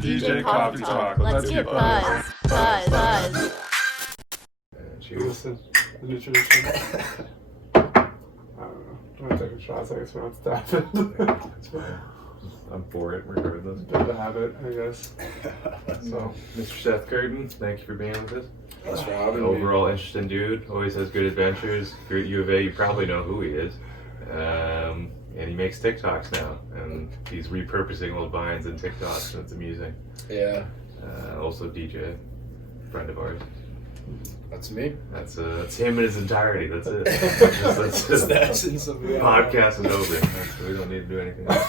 to DJ Coffee Talk. Let's get buzzed. Buzz. Cheers. The nutrition. I don't know. I'm gonna take a shot. I guess we don't have to tap it. It's fine. I'm for it, regardless. Bit of a habit, I guess. So, Mr. Seth Curtin, thank you for being with us. Thanks for having me. Overall interesting dude, always has good adventures. You're at U of A, you probably know who he is. And he makes TikToks now, and he's repurposing old vines and TikToks, and it's amusing. Yeah. Also DJ, friend of ours. That's me. That's him in his entirety. That's it. That's It's the essence of the podcast is over. We don't need to do anything else.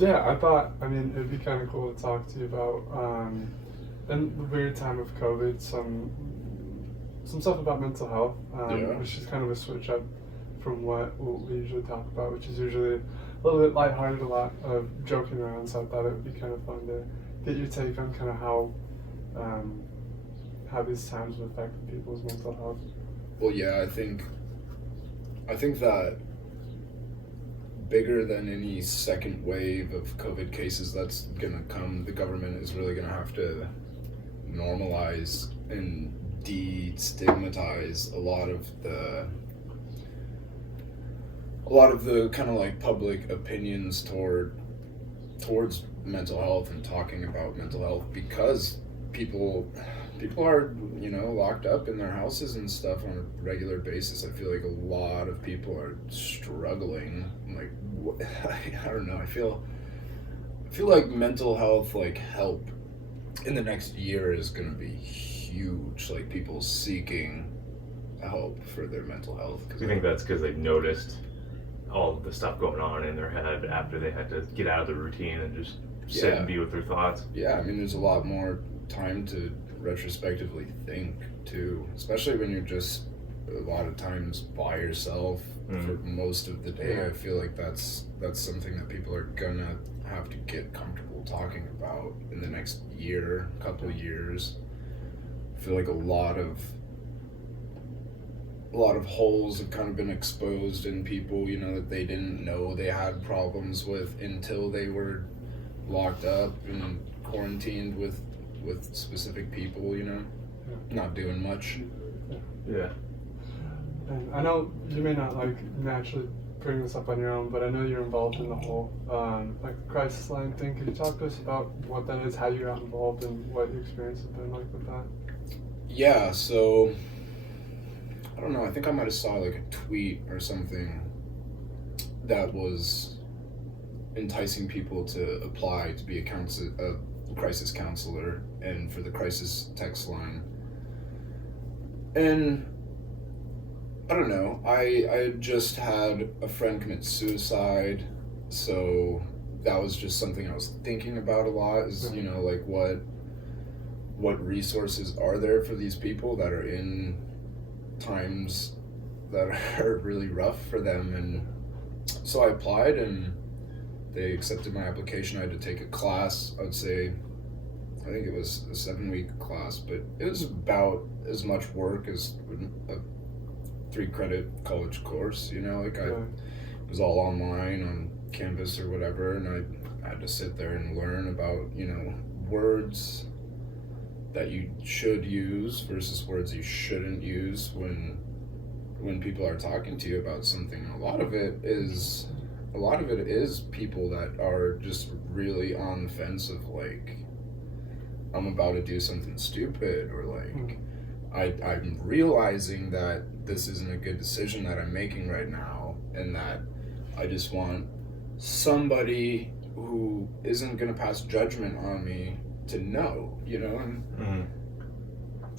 yeah, I thought, it'd be kind of cool to talk to you about, in the weird time of COVID, some stuff about mental health, which is kind of a switch up from what we usually talk about, which is usually a little bit lighthearted, a lot of joking around, so I thought it would be kind of fun to get your take on kind of how these times have affected people's mental health. Well, yeah, I think that bigger than any second wave of COVID cases that's gonna come, the government is really gonna have to normalize and destigmatize a lot of the kind of like public opinions towards mental health and talking about mental health, because people are, locked up in their houses and stuff on a regular basis. I feel like a lot of people are struggling. I don't know. I feel like mental health, like, help in the next year is going to be huge. Like, people seeking help for their mental health. Do you think that's because they've noticed all the stuff going on in their head after they had to get out of the routine and just sit and be with their thoughts? Yeah, there's a lot more time to retrospectively think too, especially when you're just a lot of times by yourself for most of the day. I feel like that's something that people are gonna have to get comfortable talking about in the next couple of years. I feel like a lot of holes have kind of been exposed in people, that they didn't know they had problems with until they were locked up and quarantined with specific people, not doing much. Yeah. And I know you may not naturally bring this up on your own, but I know you're involved in the whole crisis line thing. Could you talk to us about what that is, how you got involved, and what your experience has been like with that? Yeah, so I don't know, I think I might have saw a tweet or something that was enticing people to apply to be a crisis counselor and for the crisis text line. And I don't know, I just had a friend commit suicide, so that was just something I was thinking about a lot, is, what resources are there for these people that are in times that are really rough for them. And so I applied and they accepted my application. I had to take a class. I think it was a 7-week class, but it was about as much work as a 3-credit college course, I was all online on Canvas or whatever, and I had to sit there and learn about, words that you should use versus words you shouldn't use when people are talking to you about something. And a lot of it is people that are just really on the fence of I'm about to do something stupid, or I'm realizing that this isn't a good decision that I'm making right now, and that I just want somebody who isn't going to pass judgment on me to know, and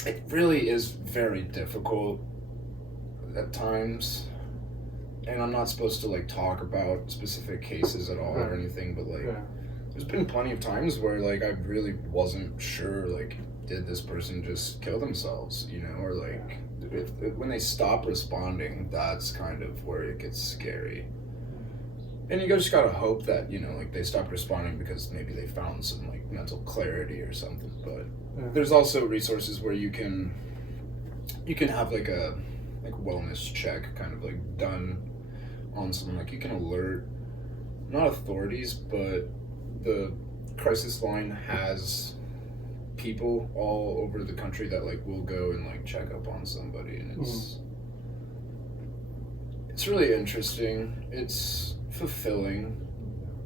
it really is very difficult at times. And I'm not supposed to talk about specific cases at all or anything, but there's been plenty of times where I really wasn't sure, did this person just kill themselves, or when they stop responding, that's kind of where it gets scary. And you just gotta hope that, they stopped responding because maybe they found some mental clarity or something. But there's also resources where you can have a wellness check kind of done on someone. You can alert not authorities, but the crisis line has people all over the country that like will go and like check up on somebody, and it's really interesting. It's fulfilling,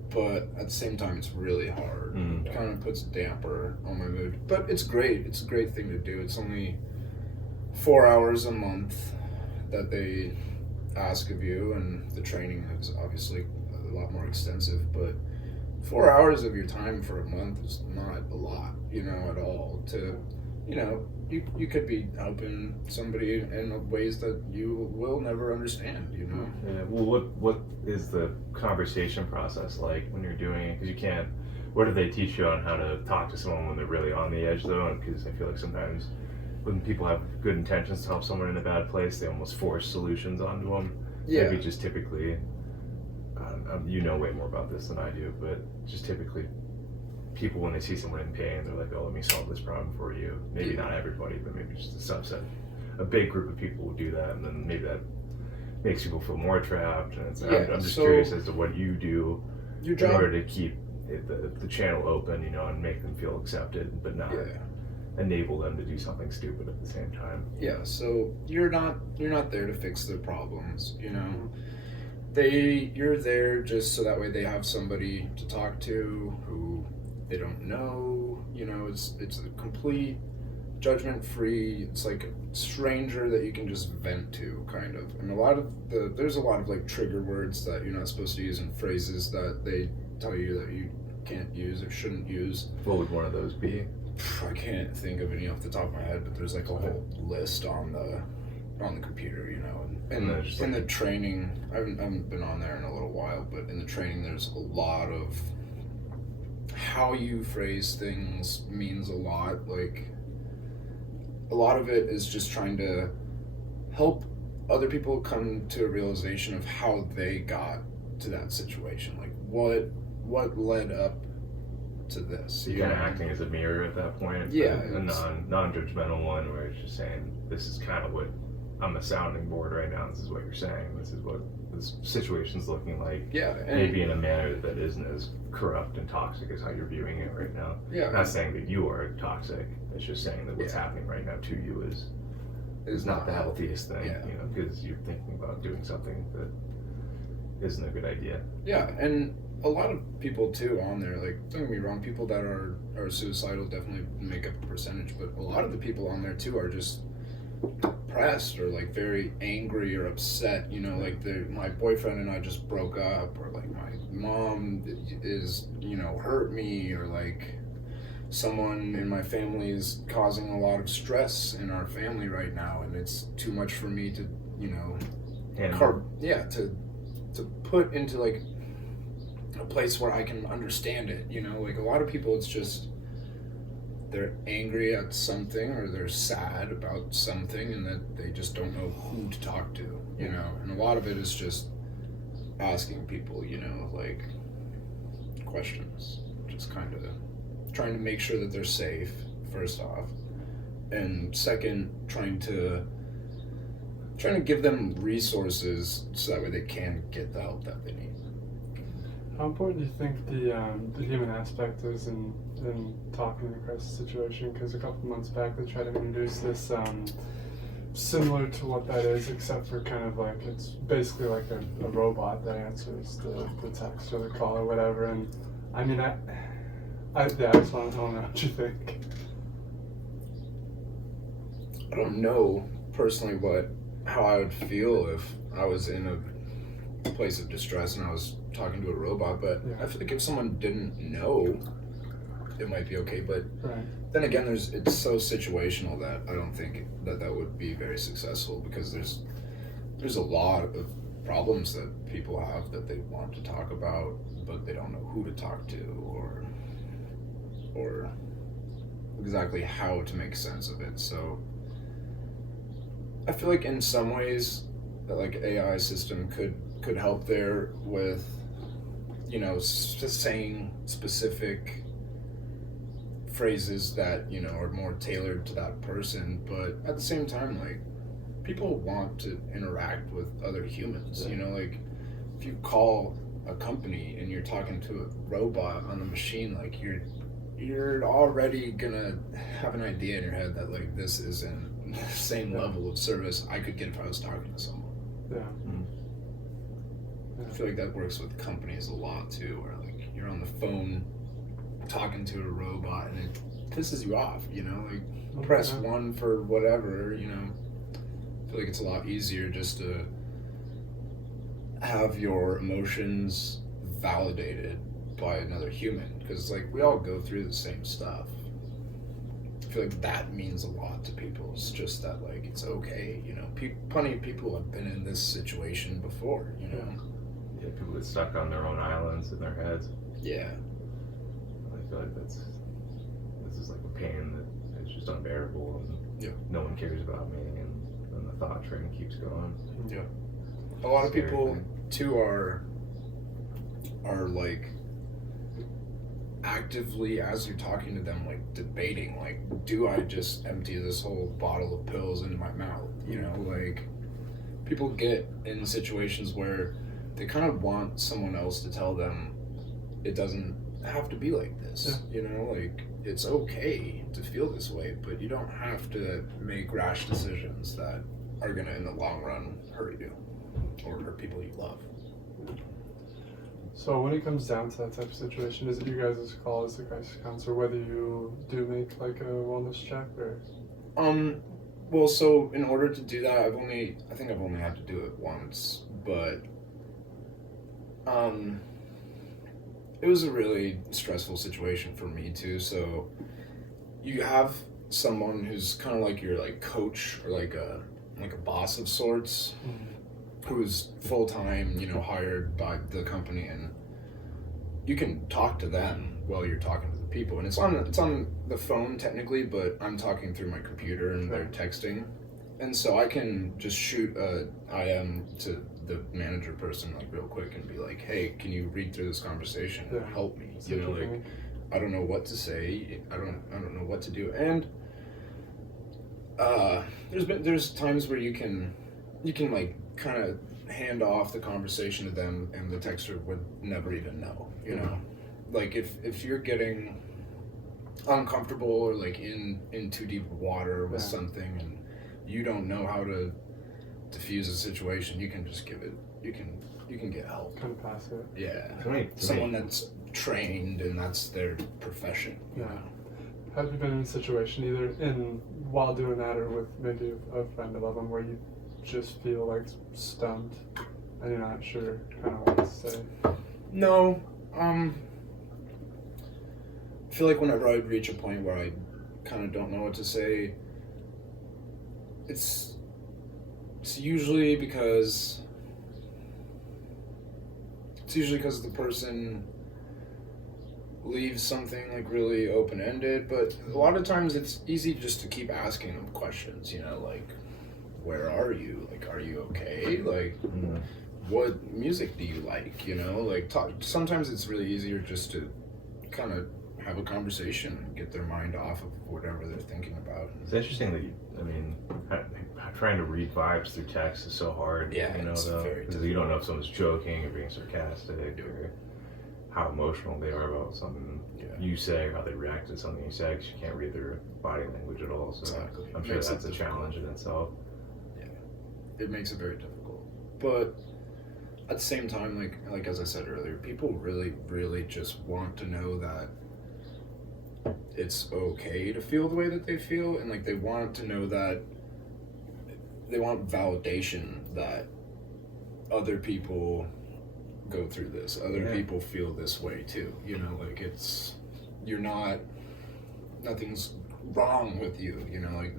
but at the same time it's really hard. It kind of puts a damper on my mood, but it's great. It's a great thing to do. It's only 4 hours a month that they ask of you, and the training is obviously a lot more extensive, but 4 hours of your time for a month is not a lot, at all. To, you could be helping somebody in ways that you will never understand, Yeah. Well, what is the conversation process like when you're doing it? Because you can't. What do they teach you on how to talk to someone when they're really on the edge, though? Because I feel like sometimes when people have good intentions to help someone in a bad place, they almost force solutions onto them. Yeah. Maybe just typically, you know way more about this than I do, but just typically people, when they see someone in pain, they're like, oh, let me solve this problem for you. Maybe not everybody, but maybe just a subset. A big group of people will do that, and then maybe that makes people feel more trapped. And I'm just curious as to what you do in order to keep the channel open, and make them feel accepted, but not enable them to do something stupid at the same time. Yeah, so you're not there to fix their problems, You're there just so that way they have somebody to talk to who they don't know, it's a complete judgment-free, it's like a stranger that you can just vent to, kind of. And there's a lot of like trigger words that you're not supposed to use, and phrases that they tell you that you can't use or shouldn't use. What would one of those be? I can't think of any off the top of my head, but there's like a whole list on the computer, and in the training, I haven't been on there in a little while, but in the training there's a lot of how you phrase things means a lot. Like, a lot of it is just trying to help other people come to a realization of how they got to that situation. Like, what led up to this. So you're kind of acting as a mirror at that point. Yeah. A non-judgmental one where it's just saying, this is kind of what I'm a sounding board right now. This is what you're saying. This is what this situation's looking like. Yeah. Maybe in a manner that isn't as corrupt and toxic as how you're viewing it right now. Yeah. Not saying that you are toxic. It's just saying that what's happening right now to you is not the healthiest thing. Yeah. Because you're thinking about doing something that isn't a good idea. Yeah, and a lot of people too on there, like, don't get me wrong, people that are suicidal definitely make up a percentage, but a lot of the people on there too are just depressed or like very angry or upset, like my boyfriend and I just broke up, or like my mom is, hurt me, or like someone in my family is causing a lot of stress in our family right now, and it's too much for me to, to put into like a place where I can understand it, like a lot of people, it's just they're angry at something, or they're sad about something, and that they just don't know who to talk to, and a lot of it is just asking people, like questions, just kind of trying to make sure that they're safe, first off, and second, trying to give them resources so that way they can get the help that they need. How important do you think the human aspect is in talking in a crisis situation? Because a couple months back they tried to introduce this similar to what that is, except for kind of like it's basically like a robot that answers the text or the call or whatever. And I mean, I just want to know what you think. I don't know personally how I would feel if I was in a place of distress and I was talking to a robot, but I feel like if someone didn't know, it might be okay. But then again, it's so situational that I don't think that would be very successful, because there's a lot of problems that people have that they want to talk about, but they don't know who to talk to or exactly how to make sense of it. So I feel like in some ways that like AI system could help there with, saying specific phrases that, are more tailored to that person. But at the same time, like, people want to interact with other humans, like if you call a company and you're talking to a robot on a machine, like you're already gonna have an idea in your head that like this isn't the same level of service I could get if I was talking to someone. Yeah. I feel like that works with companies a lot too, where like you're on the phone talking to a robot and it pisses you off, you know, like press 1 for whatever, you know. I feel like it's a lot easier just to have your emotions validated by another human, because like we all go through the same stuff. I feel like that means a lot to people. It's just that like it's okay, you know. Plenty of people have been in this situation before, you know. Yeah, people get stuck on their own islands in their heads. Yeah. I feel like this is like a pain that is just unbearable, and no one cares about me, and the thought train keeps going. Yeah. A lot of people too are like actively, as you're talking to them, like debating, like, do I just empty this whole bottle of pills into my mouth? You know, like people get in situations where they kind of want someone else to tell them it doesn't have to be like this. You know, like it's okay to feel this way, but you don't have to make rash decisions that are gonna in the long run hurt you or hurt people you love. So when it comes down to that type of situation, is it you guys' call as a crisis counselor whether you do make like a wellness check or? Well, so in order to do that, I think I've only had to do it once, but it was a really stressful situation for me too. So you have someone who's kind of like your like coach or like a boss of sorts, who's full-time, you know, hired by the company, and you can talk to them while you're talking to the people, and it's on the phone technically, but I'm talking through my computer and they're texting, and so I can just shoot a IM to the manager person like real quick and be like, hey, can you read through this conversation and help me? You know, like I don't know what to say, I don't know what to do, and there's times where you can like kind of hand off the conversation to them and the texter would never even know, you know. Like if you're getting uncomfortable or like in too deep water with something and you don't know how to diffuse a situation, you can just give it, you can get help. Kind of pass it. Yeah. Someone that's trained and that's their profession. Yeah. Have you been in a situation either while doing that or with maybe a friend or loved one where you just feel like stumped and you're not sure kind of what to say? No. I feel like whenever I reach a point where I kind of don't know what to say, it's usually because the person leaves something like really open-ended, but a lot of times it's easy just to keep asking them questions, you know, like, where are you? Like, are you okay? Like, what music do you like? You know, like, sometimes it's really easier just to kind of have a conversation and get their mind off of whatever they're thinking about. It's interesting that trying to read vibes through text is so hard. Yeah, you know, it's very because you don't know if someone's joking or being sarcastic or how emotional they are about something you say or how they react to something you say, because you can't read their body language at all. So Exactly. I'm sure that's a challenge in itself. Yeah, it makes it very difficult. But at the same time, like as I said earlier, people really, really just want to know that it's okay to feel the way that they feel, and like they want to know that they want validation that other people go through this, other people feel this way too, you know, like nothing's wrong with you, you know, like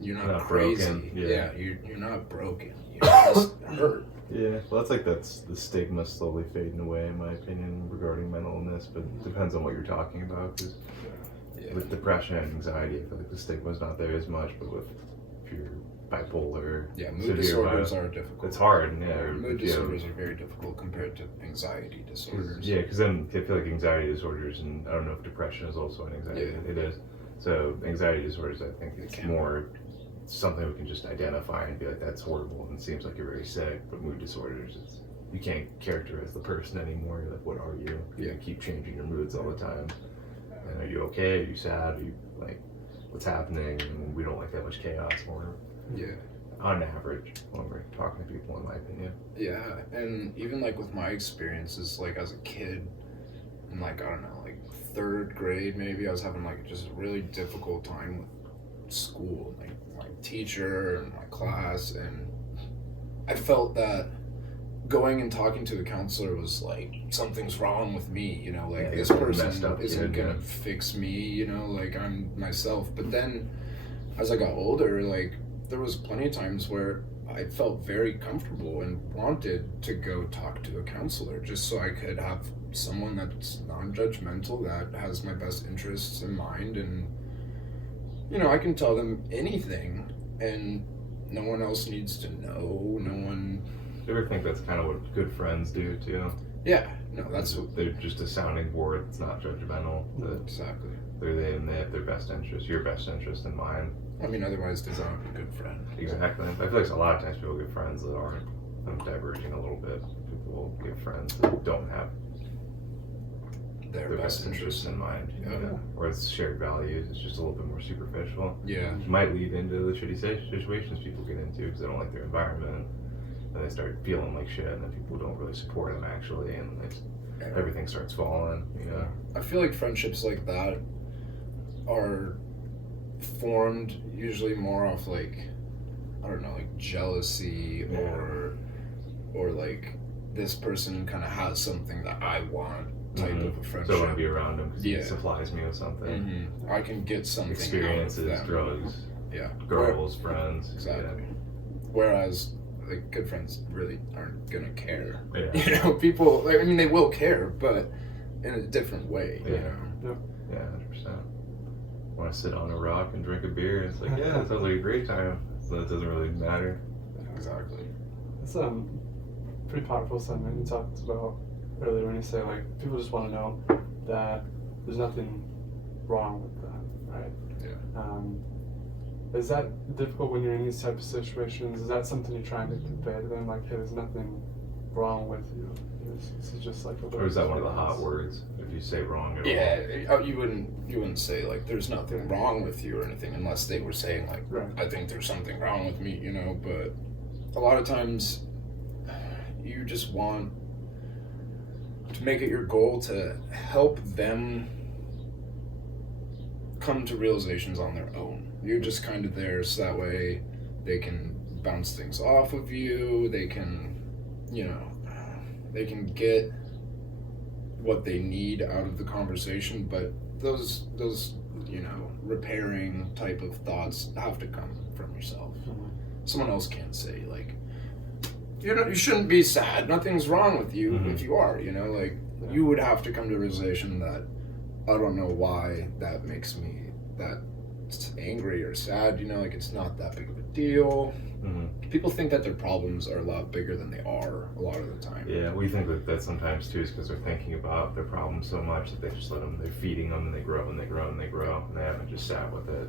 you're not crazy. Broken. You're not broken, you're just hurt. Yeah, well, that's the stigma slowly fading away, in my opinion, regarding mental illness, but it depends on what you're talking about, because with depression and anxiety, I feel like the stigma's not there as much, but if you're bipolar, mood disorders are difficult. It's hard, mood disorders are very difficult compared to anxiety disorders. Yeah, because then I feel like anxiety disorders, and I don't know if depression is also an anxiety. It is. So anxiety disorders, I think it's more something we can just identify and be like, that's horrible and it seems like you're very sick. But mood disorders, you can't characterize the person anymore. You're like, what are you? You keep changing your moods all the time. And are you okay? Are you sad? Are you like, what's happening? And we don't like that much chaos more. Yeah. On average, when we're talking to people, in my opinion. Yeah, and even like with my experiences, like as a kid, in like, I don't know, like 3rd grade maybe, I was having like just a really difficult time with school, like my teacher and my class, and I felt that going and talking to the counselor was like, something's wrong with me, you know, like this person isn't gonna fix me, you know, like I'm myself. But then as I got older, like there was plenty of times where I felt very comfortable and wanted to go talk to a counselor just so I could have someone that's non-judgmental, that has my best interests in mind, and you know, I can tell them anything and no one else needs to know. No one. Do you ever think that's kind of what good friends do too? Yeah, no, that's what they're just a sounding board. It's not judgmental. Exactly. They have their best interest, your best interest in mind. I mean, otherwise, they're not a good friend. Exactly. I feel like a lot of times people get friends that aren't. I'm diverging a little bit. People will get friends that don't have their best interests in mind. Yeah. You know? Or it's shared values. It's just a little bit more superficial. Yeah. It might lead into the shitty situations people get into because they don't like their environment. And they start feeling like shit, and then people don't really support them actually, and everything starts falling. You know. I feel like friendships like that are formed usually more off like, I don't know, like jealousy or like this person kind of has something that I want type of a friendship. So I want to be around him because he supplies me with something. I can get something experiences, out of them. drugs, yeah, girls, friends. Exactly. Yeah. Whereas like good friends really aren't gonna care. Yeah. You know, people. Like, I mean, they will care, but in a different way. Yeah. You know. Yeah, 100%. Want to sit on a rock and drink a beer? It's like, yeah, it sounds like a great time. So it doesn't really matter. Exactly. It's pretty powerful sentiment you talked about earlier when you say like people just want to know that there's nothing wrong with them, right? Yeah. Is that difficult when you're in these types of situations? Is that something you're trying to convey to them? Like, hey, there's nothing wrong with you. This is just like a. Or is that one of the hot words? If you say wrong at all? Yeah, you wouldn't say like there's nothing wrong with you or anything unless they were saying like I think there's something wrong with me, you know. But a lot of times you just want to make it your goal to help them come to realizations on their own. You're just kind of there so that way they can bounce things off of you. They can, you know, they can get what they need out of the conversation, but those you know, repairing type of thoughts have to come from yourself. Someone else can't say like, you shouldn't be sad, nothing's wrong with you. If you are, you know, like you would have to come to a realization that I don't know why that makes me that angry or sad, you know, like it's not that big of a deal. People think that their problems are a lot bigger than they are a lot of the time. Yeah, we think that sometimes too is because they're thinking about their problems so much that they just let them, they're feeding them and they grow and they grow and they grow and they haven't just sat with it.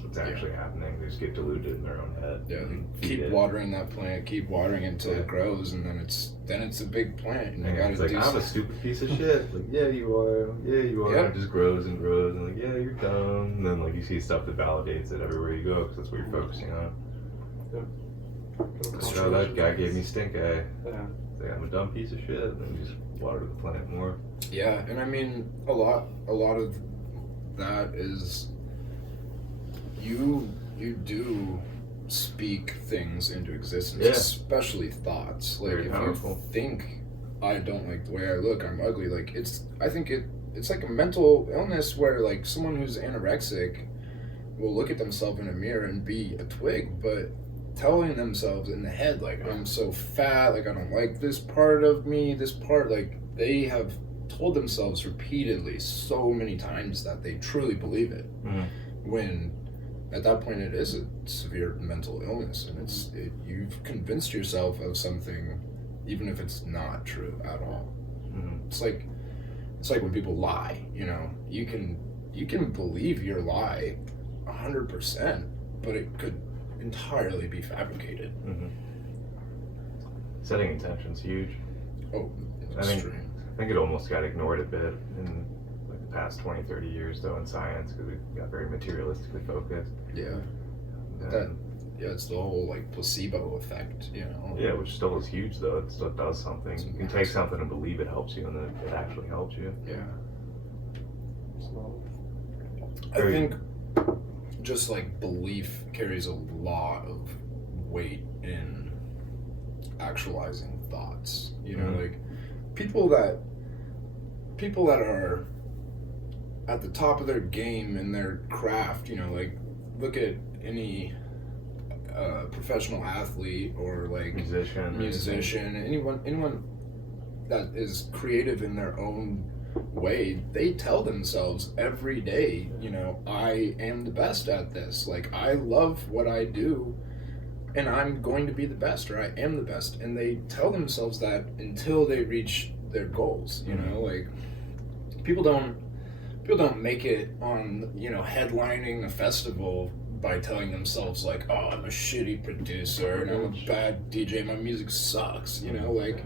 What's actually happening. They just get diluted in their own head. Yeah, keep watering that plant, keep watering until it grows, and then it's a big plant. And it's like, I'm a stupid piece of shit. Like, yeah, you are. Yep. It just grows and grows, and like, yeah, you're dumb. And then like you see stuff that validates it everywhere you go because that's what you're focusing on. So that guy gave me stink eye. Yeah. Like, I'm a dumb piece of shit. And then just water the plant more. Yeah, and I mean a lot of that is you do speak things into existence, especially thoughts. Like very if powerful. You think I don't like the way I look, I'm ugly, like I think it's like a mental illness where like someone who's anorexic will look at themselves in a mirror and be a twig, but telling themselves in the head like I'm so fat, like I don't like this part of me, this part, like they have told themselves repeatedly so many times that they truly believe it. When at that point it is a severe mental illness, and you've convinced yourself of something even if it's not true at all. It's like when people lie, you know, you can believe your lie 100%, but it could entirely be fabricated. setting intention's huge. Oh, I think extreme. I think it almost got ignored a bit in like the past 20, 30 years though in science because we got very materialistically focused. Yeah. And, It's the whole like placebo effect, you know. yeah, which still is huge though. It still does something. It's You can take massive. something and believe it helps you, and then it actually helps you. Yeah. So, I think just like belief carries a lot of weight in actualizing thoughts. You know, Mhm. like people that are at the top of their game in their craft, you know, like look at any professional athlete or like musician, anyone that is creative in their own way, they tell themselves every day, you know, I am the best at this. Like, I love what I do and I'm going to be the best, or I am the best. And they tell themselves that until they reach their goals, you know, like people don't make it on, you know, headlining a festival by telling themselves like, oh, I'm a shitty producer and I'm a bad DJ, my music sucks, you know, like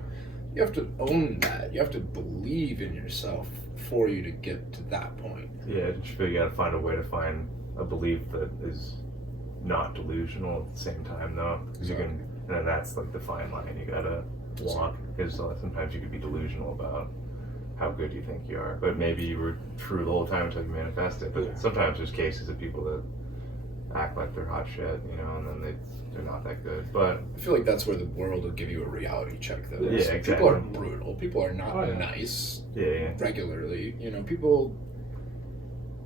you have to own that. You have to believe in yourself for you to get to that point. Yeah, you gotta find a way to find a belief that is not delusional at the same time though, because you can, and that's like the fine line you gotta walk, because sometimes you could be delusional about how good you think you are, but maybe you were true the whole time until you manifest it. But sometimes there's cases of people that act like they're hot shit, you know, and then they're not that good. But I feel like that's where the world will give you a reality check, though. Yeah, exactly. People are brutal. People are not nice yeah, regularly. You know,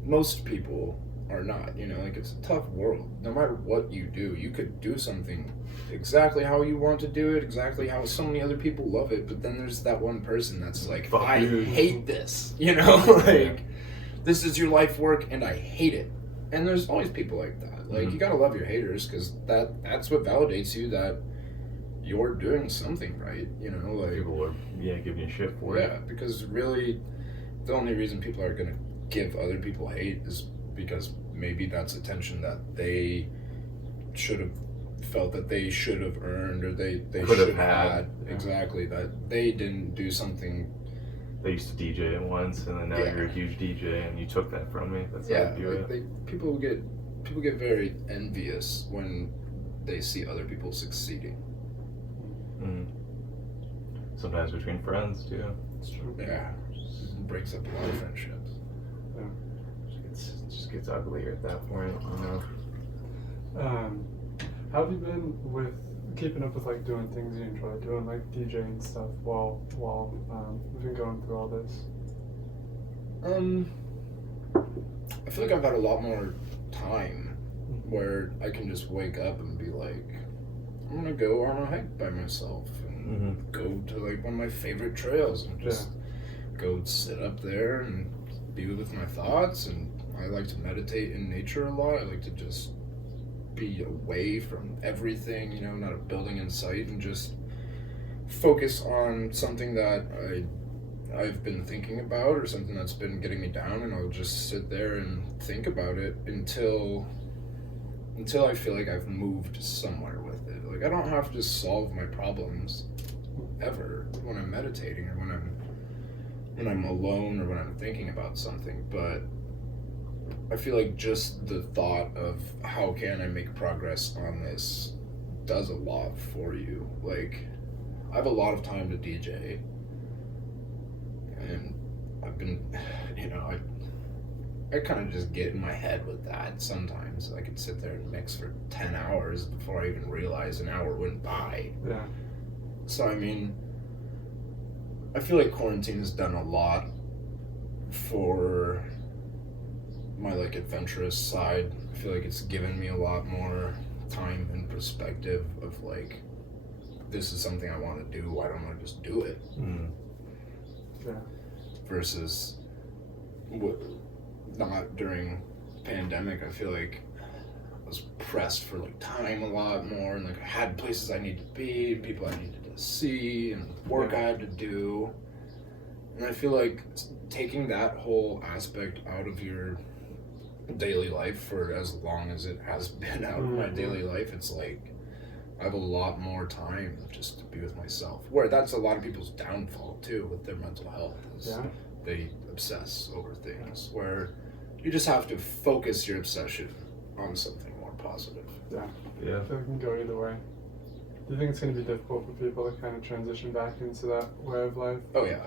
most people are not. You know, like it's a tough world. No matter what you do, you could do something exactly how you want to do it, exactly how so many other people love it. But then there's that one person that's like, Fuck I you. hate this. You know, like this is your life work, and I hate it. And there's always people like that. Like, you gotta love your haters, because that's what validates you that you're doing something right, you know? Like, people are giving you shit for it. yeah, because really, the only reason people are gonna give other people hate is because maybe that's attention that they should have felt that they should have earned, or they Could should have had. Yeah. Exactly, that they didn't do something. They used to DJ it once, and then now you're a huge DJ, and you took that from me. That's how you do like it. People get very envious when they see other people succeeding. Sometimes between friends too. it's true. Yeah, it breaks up a lot of friendships. It just gets uglier at that point, you know. How have you been with keeping up with like doing things you enjoy doing, like DJing stuff while we've been going through all this? I feel like I've had a lot more time where I can just wake up and be like, I'm gonna go on a hike by myself and go to like one of my favorite trails and just go sit up there and be with my thoughts. And I like to meditate in nature a lot. I like to just be away from everything, you know, not a building in sight, and just focus on something that I've been thinking about, or something that's been getting me down, and I'll just sit there and think about it until I feel like I've moved somewhere with it. Like, I don't have to solve my problems ever when I'm meditating, or when I'm alone, or when I'm thinking about something, but I feel like just the thought of how can I make progress on this does a lot for you. Like, I have a lot of time to DJ, and I've been, you know, I kind of just get in my head with that sometimes. I could sit there and mix for 10 hours before I even realize an hour went by. Yeah. So, I mean, I feel like quarantine has done a lot for my like adventurous side. I feel like it's given me a lot more time and perspective of like, this is something I want to do, why don't I just do it? Yeah. Versus not during pandemic. I feel like I was pressed for like time a lot more, and like I had places I needed to be, people I needed to see, and work I had to do. And I feel like taking that whole aspect out of your daily life for as long as it has been out of my daily life, it's like I have a lot more time just to be with myself. Where that's a lot of people's downfall too with their mental health. They obsess over things where you just have to focus your obsession on something more positive. Yeah. I feel like it can go either way. Do you think it's going to be difficult for people to kind of transition back into that way of life? Oh yeah,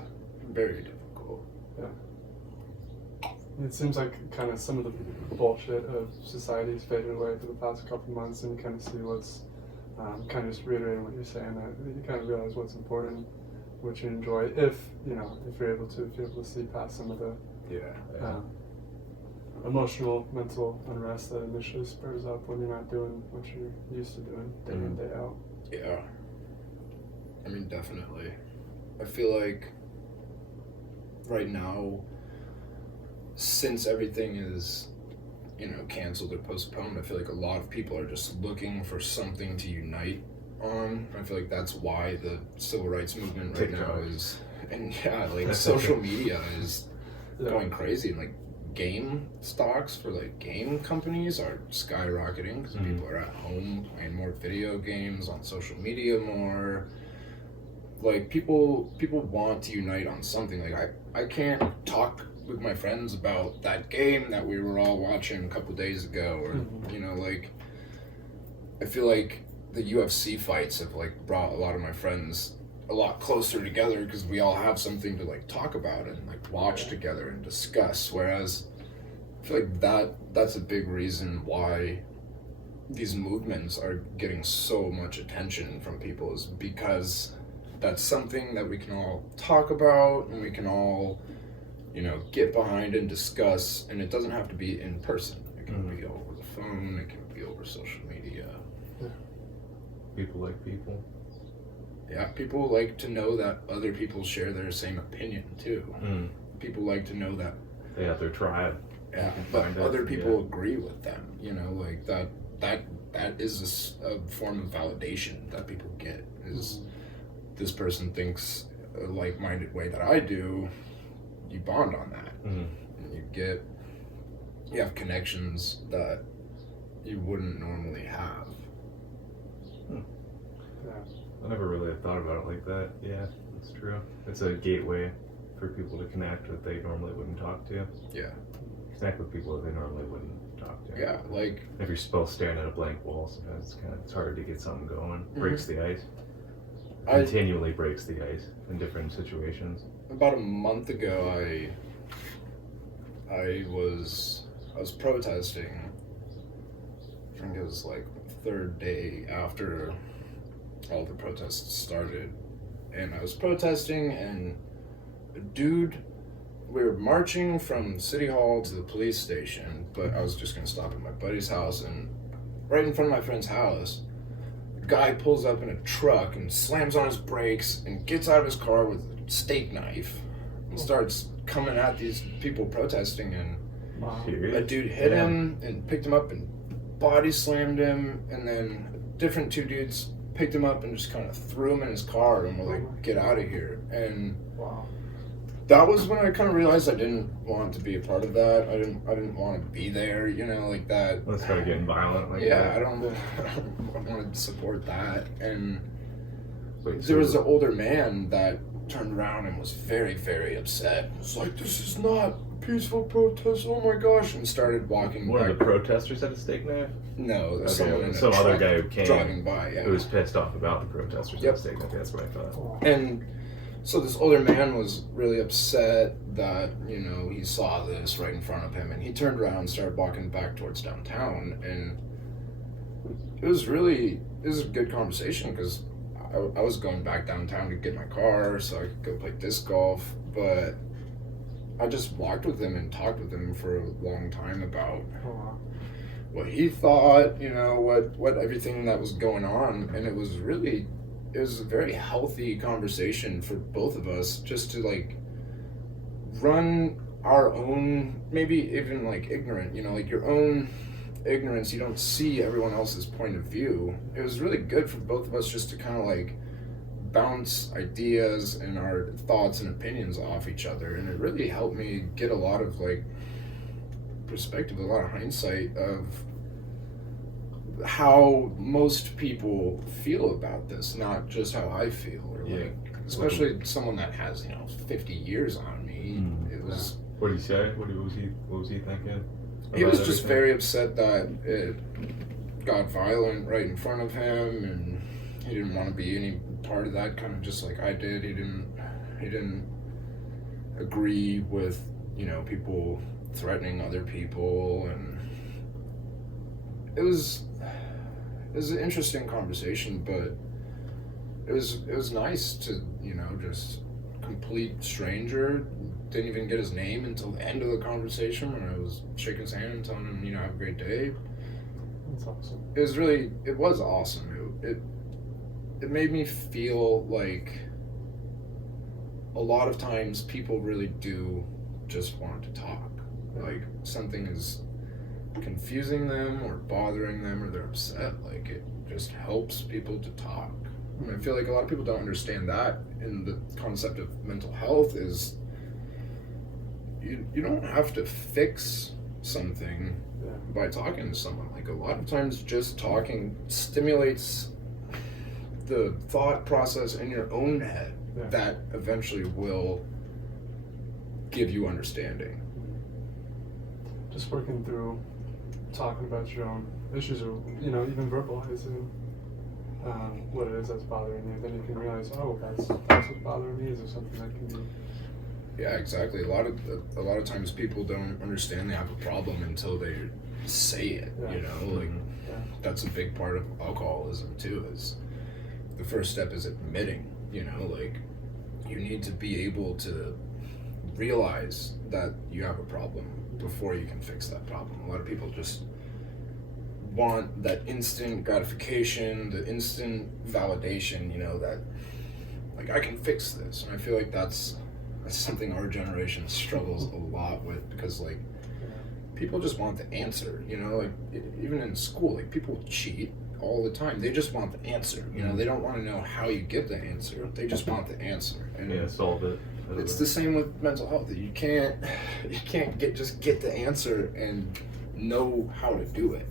very difficult. Yeah. It seems like kind of some of the bullshit of society has faded away for the past couple months, and you kind of see what's, kind of just reiterating what you're saying, that you kind of realize what's important, what you enjoy, if you're able to see past some of the emotional, mental unrest that initially spurs up when you're not doing what you're used to doing day in, day out. Yeah. I mean, definitely. I feel like right now, since everything is, canceled or postponed, I feel like a lot of people are just looking for something to unite on. I feel like that's why the civil rights movement right now is, and social media is going crazy. And like game stocks for like game companies are skyrocketing because people are at home playing more video games, on social media more. Like people want to unite on something. Like I can't talk with my friends about that game that we were all watching a couple days ago, or like I feel like the UFC fights have like brought a lot of my friends a lot closer together because we all have something to like talk about and like watch together and discuss. Whereas I feel like that's a big reason why these movements are getting so much attention from people, is because that's something that we can all talk about and we can all get behind and discuss, and it doesn't have to be in person. It can be over the phone, it can be over social media. People like people. Yeah, people like to know that other people share their same opinion too. People like to know that they have their tribe. Yeah, but other people agree with them. Like that is a form of validation that people get. Is this person thinks a like-minded way that I do? You bond on that, and you have connections that you wouldn't normally have. I never really thought about it like that. Yeah, that's true. It's a gateway for people to connect that they normally wouldn't talk to. Yeah. Connect with people that they normally wouldn't talk to. Yeah, like if you're both staring at a blank wall, sometimes it's hard to get something going. Breaks the ice. Continually breaks the ice in different situations. About a month ago, I was protesting. I think it was like the third day after all the protests started, and I was protesting, and a dude, we were marching from City Hall to the police station, but I was just gonna stop at my buddy's house, and right in front of my friend's house, a guy pulls up in a truck and slams on his brakes and gets out of his car with a steak knife and starts coming at these people protesting, and a dude hit him and picked him up and body slammed him, and then different two dudes picked him up and just kind of threw him in his car and were like, get out of here. And that was when I kind of realized I didn't want to be a part of that. I didn't want to be there, like that. Let's start getting violent like that. Yeah, I don't want to support that. And there was an older man that turned around and was very, very upset. It was like, this is not a peaceful protest, oh my gosh, and started walking One back. of the protesters had a steak knife? No, someone in some a other truck guy who came driving by, who was pissed off about the protesters had a steak knife. That's what I thought. And so this older man was really upset that, he saw this right in front of him, and he turned around and started walking back towards downtown, and it was a good conversation because I was going back downtown to get my car so I could go play disc golf, but I just walked with him and talked with him for a long time about what he thought, what everything that was going on, and it was a very healthy conversation for both of us, just to like run our own, maybe even like ignorant, like your own ignorance. You don't see everyone else's point of view. It was really good for both of us just to kind of like bounce ideas and our thoughts and opinions off each other, and it really helped me get a lot of like perspective, a lot of hindsight of how most people feel about this, not just how I feel, or like, especially someone that has 50 years on me. It was. What did he say? What was he thinking? He was just very upset that it got violent right in front of him, and he didn't want to be any part of that, kind of just like I did. He didn't agree with people threatening other people, and it was an interesting conversation, but it was nice to just complete stranger. Didn't even get his name until the end of the conversation when I was shaking his hand and telling him have a great day. That's awesome. It was awesome. It made me feel like a lot of times people really do just want to talk. Like something is confusing them or bothering them or they're upset. Like it just helps people to talk. And I feel like a lot of people don't understand that in the concept of mental health is you don't have to fix something by talking to someone. Like a lot of times just talking stimulates the thought process in your own head that eventually will give you understanding. Just working through talking about your own issues, or even verbalizing what it is that's bothering you, then you can realize, oh, that's what's bothering me. Is there something that can be? Yeah, exactly. A lot of times people don't understand they have a problem until they say it. That's a big part of alcoholism too. Is the first step is admitting. Like you need to be able to realize that you have a problem before you can fix that problem. A lot of people just want that instant gratification, the instant validation, that like I can fix this. And I feel like that's something our generation struggles a lot with, because like people just want the answer, like even in school, like people cheat all the time. They just want the answer, they don't want to know how you get the answer. They just want the answer. And solve it. It's the same with mental health. You can't get the answer and know how to do it.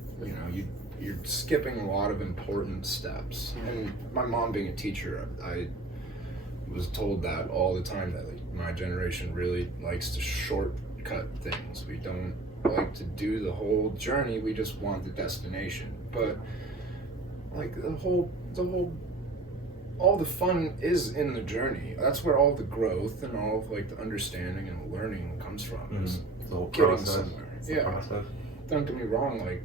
You're skipping a lot of important steps. And my mom being a teacher, I was told that all the time, that like my generation really likes to shortcut things. We don't like to do the whole journey. We just want the destination. But like all the fun is in the journey. That's where all the growth and all of like the understanding and the learning comes from. Is the whole getting process. somewhere. Process. Don't get me wrong, like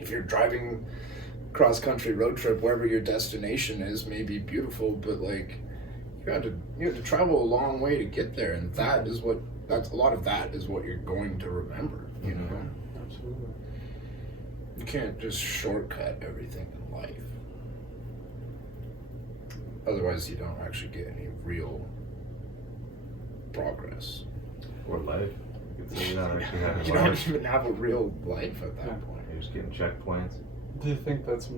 if you're driving cross-country road trip, wherever your destination is may be beautiful, but like you have to travel a long way to get there, and that's a lot of that is what you're going to remember. Absolutely. You can't just shortcut everything in life. Otherwise, you don't actually get any real progress. Or life. You don't even have a real life at that point. You're just getting checkpoints. Do you think that's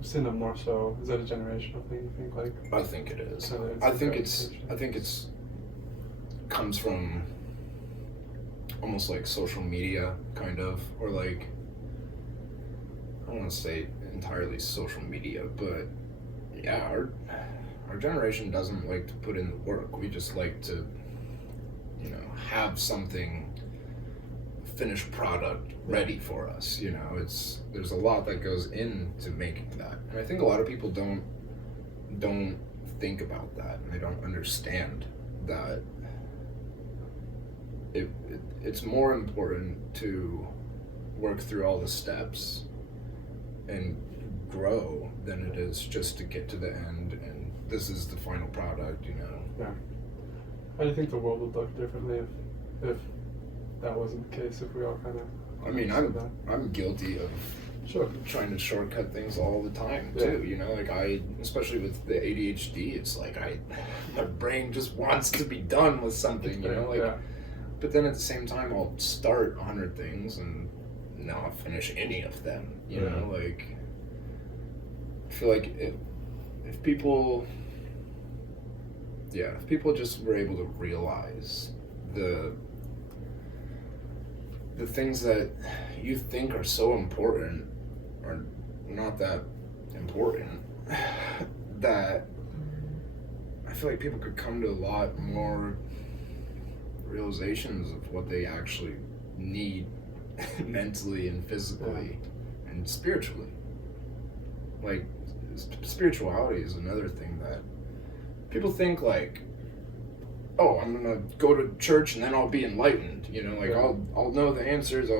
seen it more so? Is that a generational thing? You think like? I think it is. So I think it's comes from almost like social media, kind of, or like I don't want to say entirely social media, but yeah, our generation doesn't like to put in the work. We just like to, have something finished product ready for us. There's a lot that goes into making that, and I think a lot of people don't think about that, and they don't understand that it's more important to work through all the steps and grow than it is just to get to the end and this is the final product. Yeah. I think the world would look differently if that wasn't the case. If we all kind of. I mean, I'm guilty of trying to shortcut things all the time too. Like especially with the ADHD, it's like my brain just wants to be done with something. But then at the same time, I'll start 100 things and not finish any of them. Like I feel like if people just were able to realize the things that you think are so important are not that important, that I feel like people could come to a lot more realizations of what they actually need mentally and physically and spiritually. Like, spirituality is another thing that people think like, oh, I'm gonna go to church and then I'll be enlightened, you know, like I'll know the answers,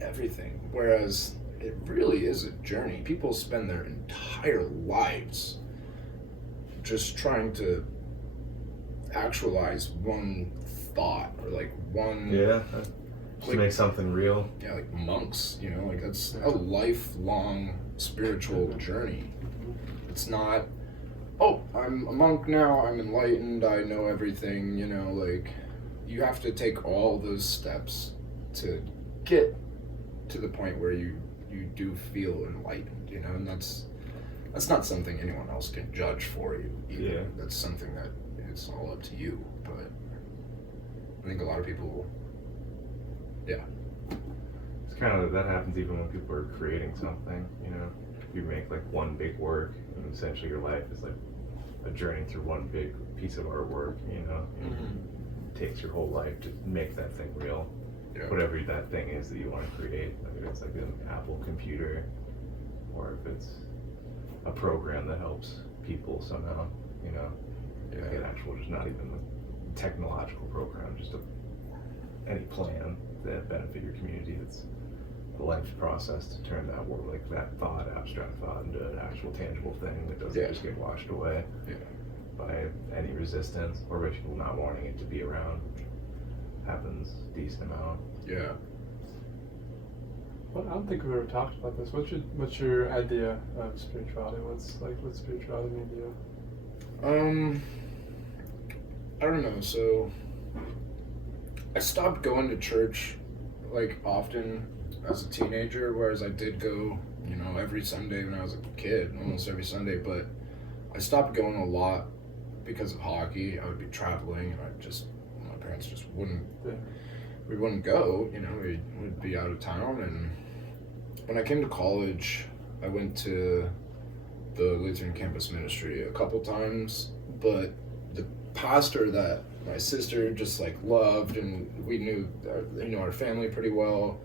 everything. Whereas it really is a journey. People spend their entire lives just trying to actualize one thought or like one just to make something real. Yeah, like monks, you know, like that's a lifelong spiritual journey. It's not, oh, I'm a monk now, I'm enlightened, I know everything, you know, like you have to take all those steps to get to the point where you do feel enlightened, you know, and that's not something anyone else can judge for you either. Yeah. That's something that it's all up to you. But I think a lot of people, it's kind of, that happens even when people are creating something, you know. You make like one big work, and essentially your life is like a journey through one big piece of artwork, you know. It takes your whole life to make that thing real. Yeah. Whatever that thing is that you want to create, whether it's like an Apple computer or if it's a program that helps people somehow, you know, like an actual, just not even a technological program, just any plan that benefit your community. It's a life process to turn that word, like that thought, abstract thought, into an actual tangible thing that doesn't just get washed away by any resistance or by people not wanting it to be around, which happens a decent amount. Yeah. Well, I don't think we've ever talked about this. What's your idea of spirituality? What's spirituality mean to you? I don't know. So I stopped going to church like often as a teenager, whereas I did go, you know, every Sunday when I was a kid, almost every Sunday. But I stopped going a lot because of hockey. I would be traveling, and my parents just wouldn't. We wouldn't go, you know, we would be out of town. And when I came to college, I went to the Lutheran campus ministry a couple times, but the pastor that my sister just like loved, and we knew our family pretty well,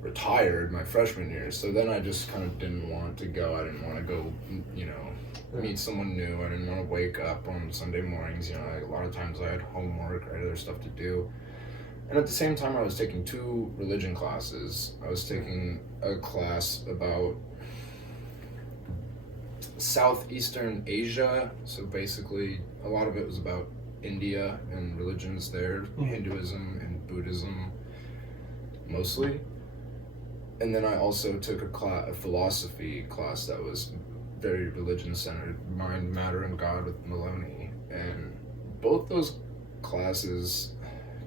retired my freshman year. So then I just kind of didn't want to go. I didn't want to go, you know, meet someone new. I didn't want to wake up on Sunday mornings, you know, like a lot of times I had homework, I had other stuff to do. And at the same time, I was taking 2 religion classes. I was taking a class about Southeastern Asia. So basically, a lot of it was about India and religions there, Hinduism and Buddhism, mostly. And then I also took a philosophy class that was very religion-centered, Mind, Matter, and God with Maloney. And both those classes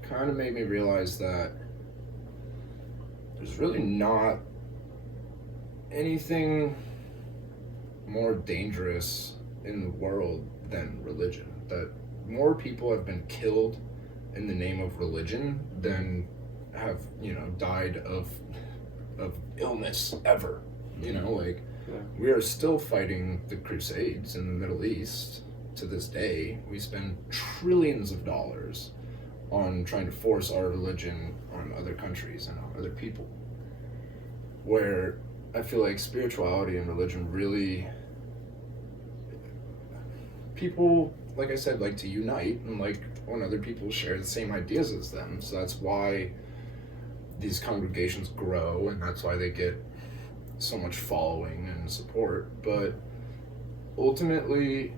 kind of made me realize that there's really not anything more dangerous in the world than religion. That more people have been killed in the name of religion than have, you know, died of illness ever. You know, like we are still fighting the Crusades in the Middle East to this day. We spend trillions of dollars on trying to force our religion on other countries and on other people. Where I feel like spirituality and religion really, people, like I said, like to unite and like when other people share the same ideas as them. So that's why these congregations grow, and that's why they get so much following and support. But ultimately,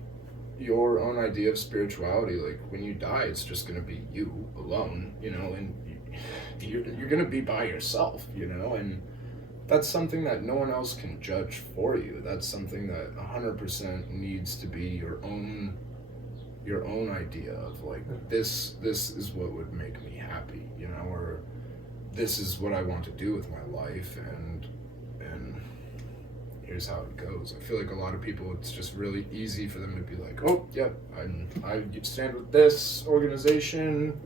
your own idea of spirituality, like when you die, it's just going to be you alone, you know, and you're going to be by yourself, you know, and that's something that no one else can judge for you. That's something that 100% needs to be your own idea of like, this is what would make me happy, you know, or this is what I want to do with my life, and here's how it goes. I feel like a lot of people, it's just really easy for them to be like, oh, yep, I stand with this organization,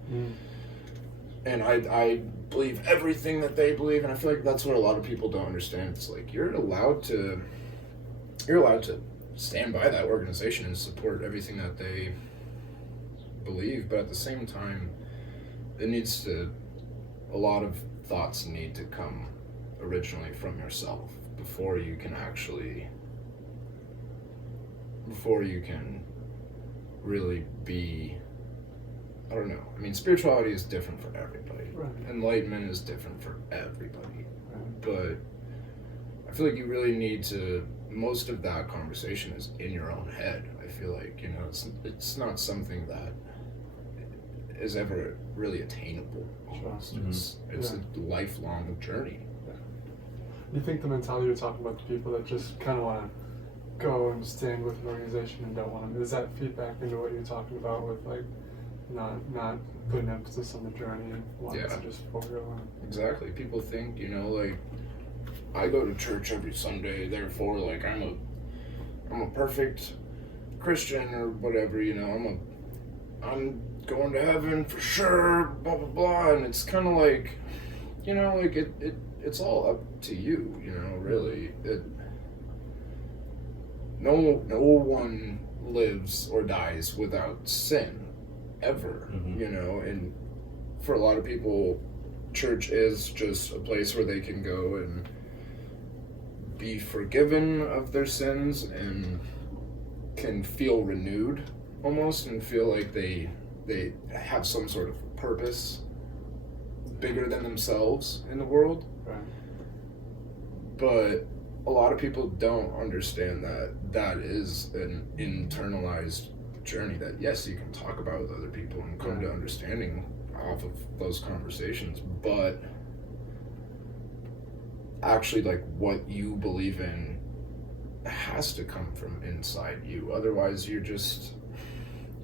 and I believe everything that they believe, and I feel like that's what a lot of people don't understand. It's like you're allowed to stand by that organization and support everything that they believe, but at the same time, a lot of thoughts need to come originally from yourself before you can really be, I don't know. I mean, spirituality is different for everybody. Right. Enlightenment is different for everybody. Right. But I feel like you really need to, most of that conversation is in your own head. I feel like, you know, it's not something that is ever really attainable. Almost. Sure. It's a lifelong journey. You think the mentality you're talking about, the people that just kind of want to go and stand with an organization and don't want to, does that feed back into what you're talking about with like not putting emphasis on the journey and wanting to just forego it? Exactly. People think, you know, like, I go to church every Sunday, therefore, like, I'm a perfect Christian or whatever, you know, I'm going to heaven for sure, blah blah blah, and it's kind of like, you know, like it's all up to you, you know, really. No one lives or dies without sin, ever, you know, and for a lot of people, church is just a place where they can go and be forgiven of their sins and can feel renewed almost and feel like they have some sort of purpose bigger than themselves in the world. Right. But a lot of people don't understand that is an internalized journey that, yes, you can talk about with other people and come to understanding off of those conversations, but actually, like, what you believe in has to come from inside you. Otherwise, you're just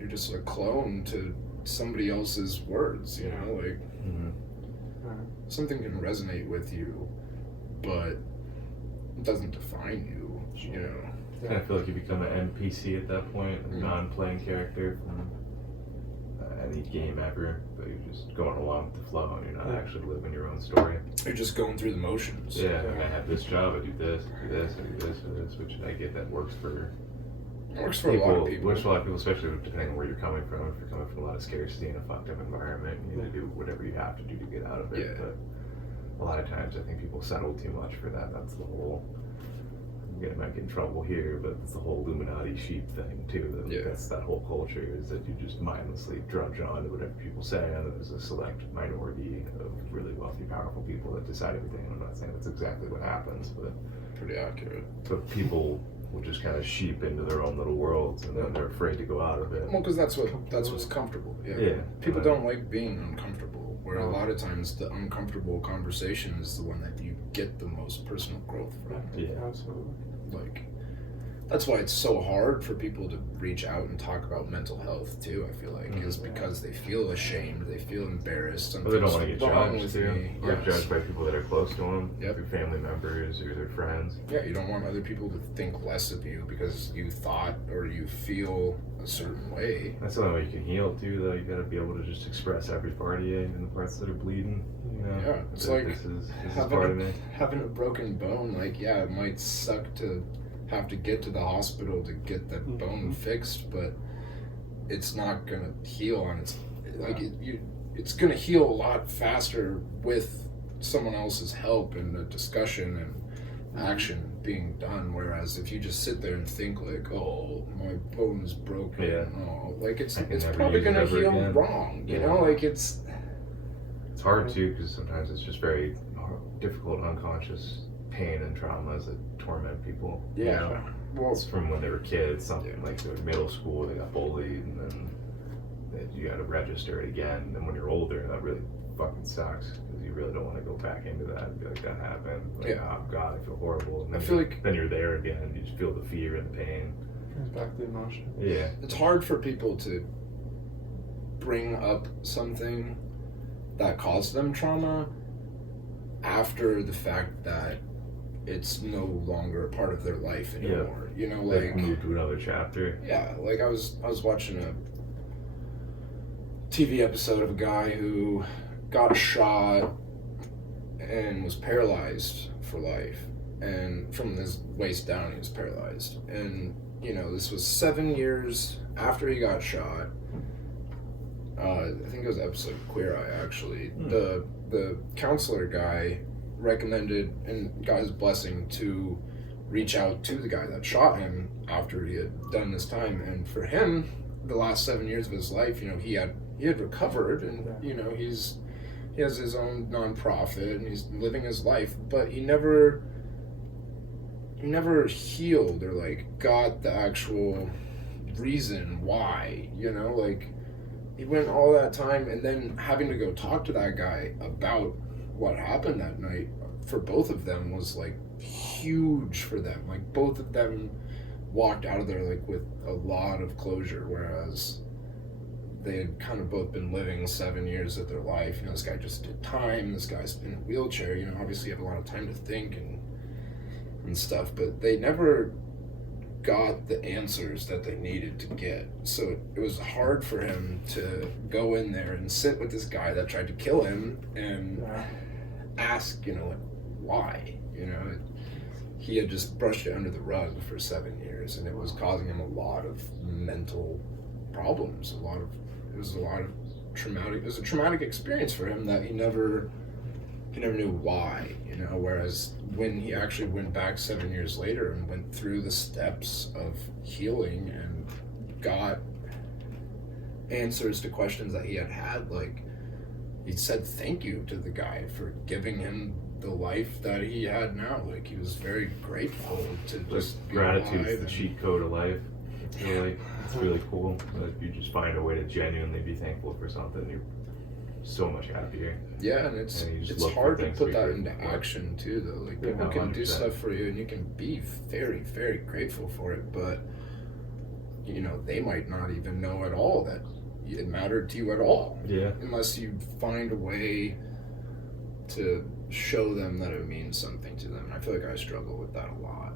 a clone to somebody else's words, you know, like something can resonate with you, but it doesn't define you, you know. I kind of feel like you become an NPC at that point, a non-playing character from any game ever, but you're just going along with the flow and you're not actually living your own story. You're just going through the motions. Yeah, like I have this job, I do this, I do this, I do this, I do this, which I get that works for a lot of people. Works for a lot of people, especially depending on where you're coming from. If you're coming from a lot of scarcity in a fucked up environment, you need to do whatever you have to do to get out of it. Yeah. But a lot of times I think people settle too much for that. That's the whole, you might get in trouble here, but it's the whole Illuminati sheep thing too. That's that whole culture, is that you just mindlessly drudge on to whatever people say, and there's a select minority of really wealthy, powerful people that decide everything. I'm not saying that's exactly what happens, but pretty accurate. But people will just kind of sheep into their own little worlds, and then they're afraid to go out of it. Well, because that's what's comfortable. Yeah. People don't like being uncomfortable. Where a lot of times the uncomfortable conversation is the one that you get the most personal growth from. Yeah, absolutely. Like, that's why it's so hard for people to reach out and talk about mental health too. I feel like is because they feel ashamed, they feel embarrassed. Well, they don't want to get wrong judged with too. me. Or judged by people that are close to them, Yep. your family members or their friends. Yeah, you don't want other people to think less of you because you thought or you feel a certain way. That's the only way you can heal too, though. You gotta be able to just express every part of you, and the parts that are bleeding. You know, Yeah, it's like this is part of me. having a broken bone. Like, yeah, it might suck to have to get to the hospital to get that bone fixed, but it's not gonna heal on its it's gonna heal a lot faster with someone else's help and a discussion and action being done. Whereas if you just sit there and think like, oh, my bone is broken, like it's probably gonna heal again. wrong. You know, like it's hard too, because sometimes it's just very difficult unconscious pain and traumas that torment people. Yeah. You know? Well, it's from when they were kids, something like they were in middle school, they got bullied, and then you got to register it again. And then when you're older, that really fucking sucks, because you really don't want to go back into that and be like, that happened. Like, oh God, I feel horrible. And then I feel like then you're there again. You just feel the fear and the pain. Brings back the emotion. Yeah. It's hard for people to bring up something that caused them trauma after the fact that it's no longer a part of their life anymore. You know, like move to another chapter. Yeah, like I was watching a TV episode of a guy who got shot and was paralyzed for life. And from his waist down, he was paralyzed. And, you know, this was 7 years after he got shot. I think it was episode Queer Eye, actually. The counselor guy recommended and got his blessing to reach out to the guy that shot him after he had done this time. And for him, the last 7 years of his life, you know, he had recovered, and you know, he has his own nonprofit and he's living his life, but he never healed or like got the actual reason why, you know, like he went all that time and then having to go talk to that guy about what happened that night for both of them was like huge for them. Like both of them walked out of there like with a lot of closure, whereas they had kind of both been living 7 years of their life. You know, this guy just did time, this guy's in a wheelchair, you know, obviously you have a lot of time to think and stuff, but they never got the answers that they needed to get. So it was hard for him to go in there and sit with this guy that tried to kill him and ask, you know, like, why, you know. He had just brushed it under the rug for 7 years, and it was causing him a lot of mental problems. It was a traumatic experience for him that he never knew why, you know. Whereas when he actually went back 7 years later and went through the steps of healing and got answers to questions that he had, like he said thank you to the guy for giving him the life that he had now. Like he was very grateful to just be gratitude is alive the cheat code of life. I feel like it's really cool. Like you just find a way to genuinely be thankful for something, you're so much happier. Yeah, and it's hard to put that into action too, though. Like people can do stuff for you and you can be very, very grateful for it, but you know, they might not even know at all that it mattered to you at all. Yeah. Unless you find a way to show them that it means something to them. I feel like I struggle with that a lot.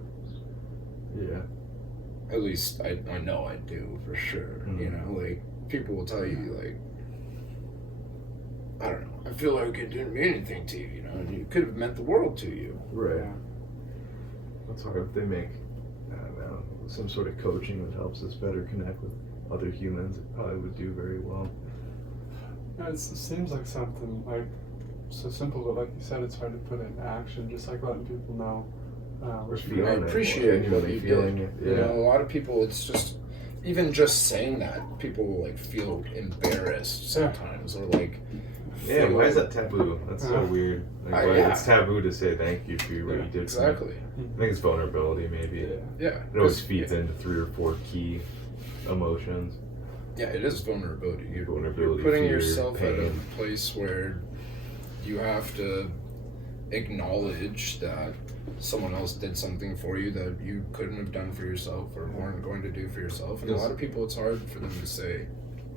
Yeah. At least I know I do for sure. Mm-hmm. You know, like people will tell you like, I don't know, I feel like it didn't mean anything to you, you know, and it could have meant the world to you. Right. That's hard. If they make, I don't know, some sort of coaching that helps us better connect with other humans, it probably would do very well. Yeah, it seems like something like so simple, but like you said, it's hard to put in action. Just like letting people know. I appreciate what you did. Yeah. You know, a lot of people, it's just even just saying that, people will like feel embarrassed sometimes, or like. Yeah, why is that taboo? That's so weird. Like, it's taboo to say thank you for what you did. Exactly. I think it's vulnerability, maybe. Yeah. It always feeds into 3 or 4 key emotions. Yeah, it is vulnerability. You're putting fear, yourself pain. At a place where you have to acknowledge that someone else did something for you that you couldn't have done for yourself or weren't going to do for yourself. And a lot of people, it's hard for them to say,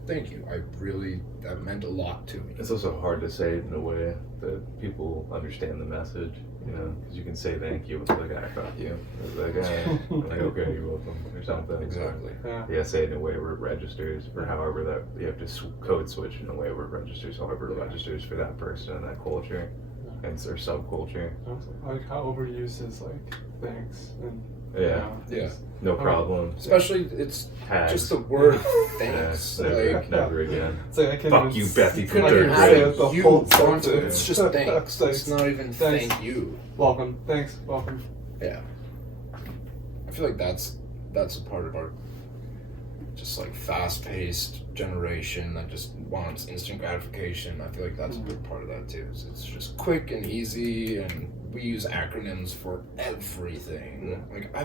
thank you. That meant a lot to me. It's also hard to say it in a way that people understand the message, you know, because you can say thank you with like, fuck you. It's like, like, okay, you're welcome, or something. Exactly. Yeah, say it in a way where it registers for however that, you have to code switch in a way where it registers however it registers for that person and that culture and their subculture. Like how overused is like thanks and no problem. Especially it's just the word thanks. Never again. It's like I can't fuck you, Bethy, for even 3rd say grade. it the whole sentence. It's just thanks. It's not even thank you. Welcome. Thanks. Welcome. Yeah. I feel like that's a part of our just like fast-paced generation that just wants instant gratification. I feel like that's a big part of that too. It's just quick and easy, and we use acronyms for everything. Like I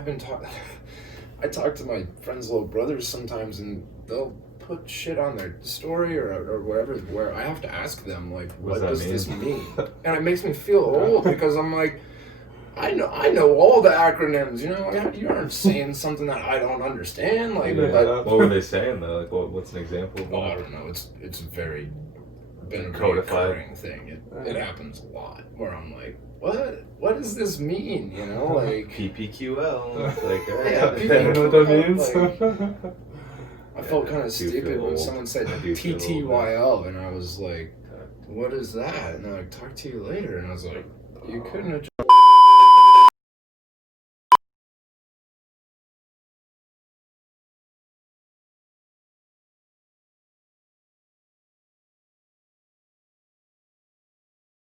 talk to my friends' little brothers sometimes, and they'll put shit on their story or whatever, where I have to ask them like, what does this mean? And it makes me feel old because I'm like, I know all the acronyms, you know. You aren't saying something that I don't understand. Like, what were they saying though? Like, what's an example? Well, I don't know. It's been a codified recurring thing. It happens a lot where I'm like, what does this mean? You know, like PPQL. Like, you know what that means? I felt kind of stupid when someone said TTYL, and I was like, what is that? And they're like, talk to you later. And I was like, you couldn't have